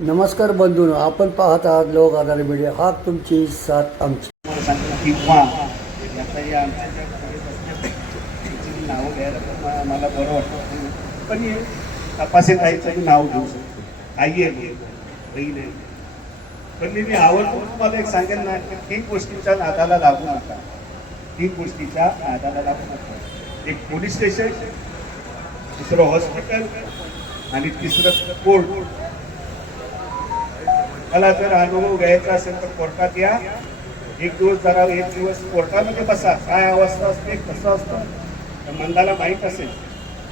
नमस्कार बंधून आपण पाहत आहात लोक आधार मीडिया. हा तुमची साथ आमची सांगतो किंवा आता या आमच्या नावं घ्यायला पण मा- मला बरं वाटतं पण हे तपासे ताईचं नाव घेऊ शकतो आई आहे मी, बहीण आहे पण मी मी आवर्जून तुम्हाला एक सांगेल ना की तीन गोष्टीच्या नादाला लागू नका तीन गोष्टीच्या नादाला लागू नका एक पोलीस स्टेशन दुसरं हॉस्पिटल आणि तिसरं कोर्ट. मला जर अनुभव घ्यायचा असेल तर कोर्टात या. एक दिवस जरा एक दिवस कोर्टामध्ये बसा. काय अवस्था असते कसं असतं तर मंदाला माहीत असेल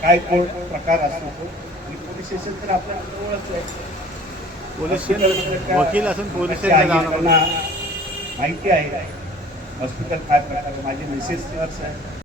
काय कोर्ट प्रकार असतो. तो आणि पोलीस स्टेशन तर आपल्याला जवळच आहे. पोलीस वकील असून स्टेशनला माहिती आहे. हॉस्पिटल काय प्रकार. माझे मिसेस नर्स आहे